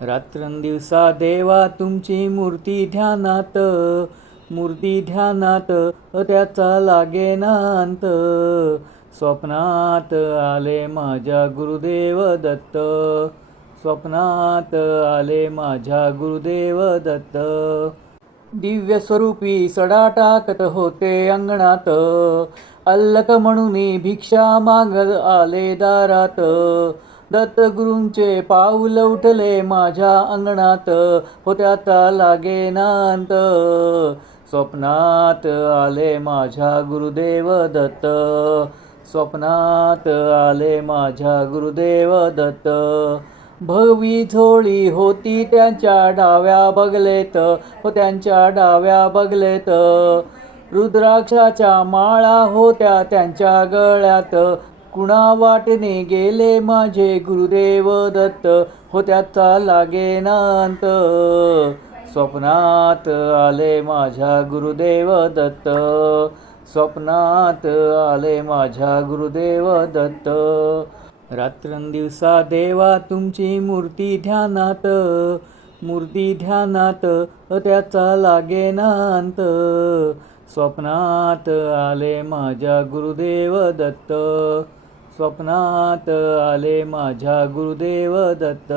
रात्रंदिवसा देवा तुमची मूर्ती ध्यानात त्याचा लागेना अंत. स्वप्नात आले माझ्या गुरुदेव दत्त, स्वप्नात आले माझ्या गुरुदेव दत्त. दिव्य स्वरूपी सडा टाकत होते अंगणात, अल्लक म्हणून भिक्षा मागत आले दारात. दत्तगुरूंचे पाऊल उठले माझ्या अंगणात, त्याचा लागेना अंत. स्वप्नात आले माझ्या गुरुदेव दत्त, स्वप्नात आले माझ्या गुरुदेव दत्त. भगवी झोळी होती त्यांच्या डाव्या बगलेत, त्यांच्या डाव्या बगलेत. रुद्राक्षाच्या माळा होत्या त्यांच्या गळ्यात, कुणा वाटेने गेले माझे गुरुदेव दत्त, त्याचा लागेना अंत. स्वप्नात आले माझ्या गुरुदेव दत्त, स्वप्नात आले माझ्या गुरुदेव दत्त. रात्रंदिवसा देवा तुमची मूर्ती ध्यानात त्याचा लागेना अंत. स्वप्नात आले माझ्या गुरुदेव दत्त, स्वप्नात आले माझ्या गुरुदेव दत्त.